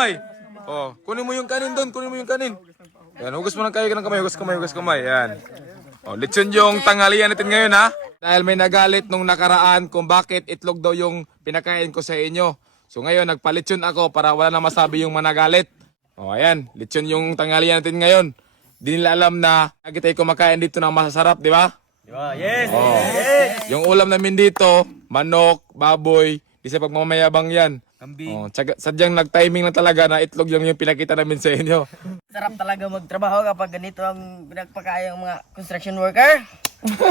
kamay. Oh, kunin mo yung kanin doon, kunin mo yung kanin. Yan, hugas mo ng kamay, hugas kamay. Yan. Oh, lechon yung tanghalian natin ngayon ha. Dahil may nagalit nung nakaraan kung bakit itlog daw yung pinakain ko sa inyo. So ngayon, nagpalechon ako para wala na masabi yung managalit. Oh, ayan, lechon yung tanghalian natin ngayon. Di nila alam na lagi tayo kumakain dito ng masasarap, di ba? Yes! Oh. Yung ulam namin dito, manok, baboy, di sa pagmamayabang yan. Oh, sadyang nag-timing na talaga na itlog yung pinakita namin sa inyo. Sarap talaga magtrabaho kapag ganito ang pinagpakain ng mga construction worker.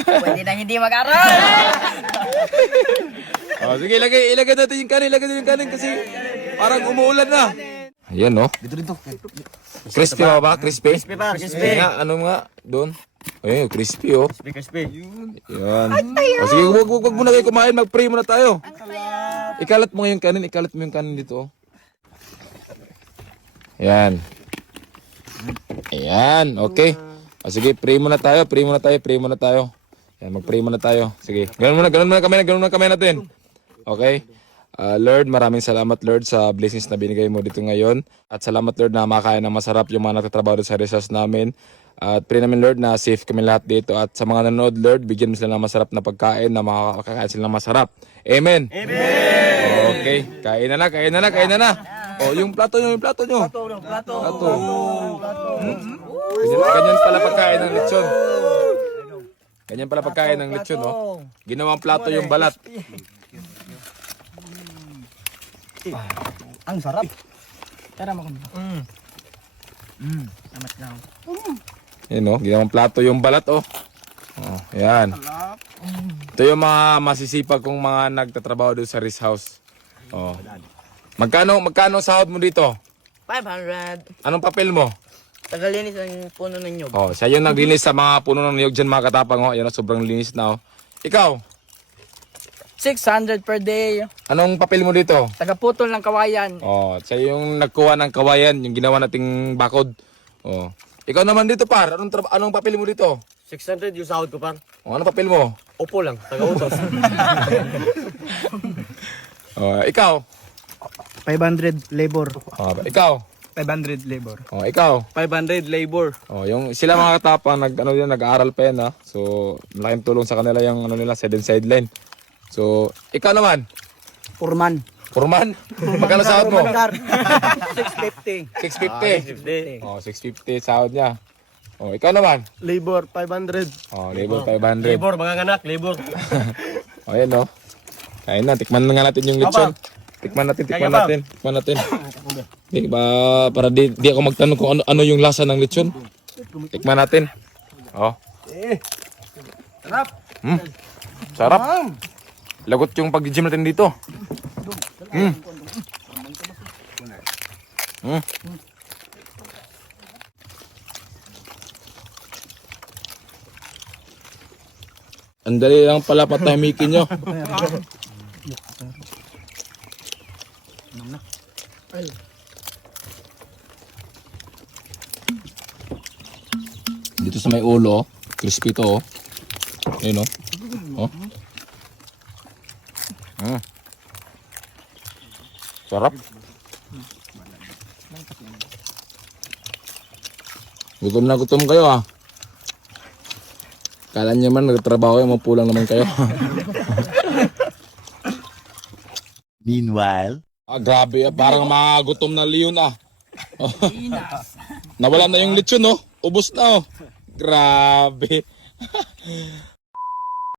Pwede na hindi mag-aral. Oh, sige, ilagay natin yung kanin kasi parang umuulan na. Ayan, no? Dito. Crispy ba? Crispy? Crispy pa, crispy. Nga, ano nga, doon. Ayun, crispy, oh. Crispy. Yan. O sige, wag muna kayo kumain, mag-pray muna tayo. Ikalat mo yung kanin dito, oh. Yan. Ayan, okay. O sige, pray muna tayo. Yan, mag-pray muna tayo. Sige, ganun muna kami natin. Okay? Lord, maraming salamat Lord sa blessings na binigay mo dito ngayon. At salamat Lord na makain ng masarap yung mga nagtatrabaho dito sa resource namin. At pray namin Lord na safe kami lahat dito. At sa mga nanonood Lord, bigyan mo sila ng masarap na pagkain na makakakain sila ng masarap. Amen. Okay, kain na. Oh, yung plato nyo. Plato. Ganyan pala pagkain ng lechon. Oh. Ginawang plato yung balat. Ang sarap. Tara mo kami. Amat lang. Yan, oh, ginawang plato yung balat, oh. Oh, yan. Ito yung mga masisipag kong mga nagtatrabaho doon sa rest house. Oh. Magkano sahod mo dito? 500. Anong papel mo? Tagalinis ang puno ng nyog. Oh, siya yung naglinis sa mga puno ng niyog dyan, mga katapang, oh. Yan, oh, sobrang linis na, oh. Ikaw, 600 per day. anong papel mo dito? Tagaputol ng kawayan. Oh, siya yung nagkuha ng kawayan, yung ginawa nating bakod. Oh. Ikaw naman dito, par. Anong papel mo dito? 600 yung sahod ko, par. Oh, anong papel mo? Opo lang, taga-utos. Oh, ikaw. 500 labor. Oh, ikaw. 500 labor. Oh, ikaw. 500 labor. Oh, yung sila mga katapang nag-aaral pa yan, ha. So, malaking tulong sa kanila yung sideline. So, ikaw naman. Purman. Purman. Magkano sahod mo? 650. 650. Oh, 650 sahod niya. Oh, ikaw naman. Labor 500. Oh, labor 500. Labor, mga anak, labor. Oh, yan, no. Kain na, tikman na nga natin yung lechon. Tikman natin. Di ba, para di ako magtanong kung ano yung lasa ng lechon. Tikman natin. Oh. Sarap. Sarap. Lagot yung pag-gym natin dito. Ang dali lang pala patahimikin nyo. Dito sa may ulo, crispy to, oh. Ayun, oh. Sarap. Gutom kayo, ah. Kala nyo man nagtrabaho kayo, mapulang naman kayo. Meanwhile, Grabe, ah. Parang mga gutom na leon, ah. Nawala na yung lechon, oh. Ubos na, oh. Grabe.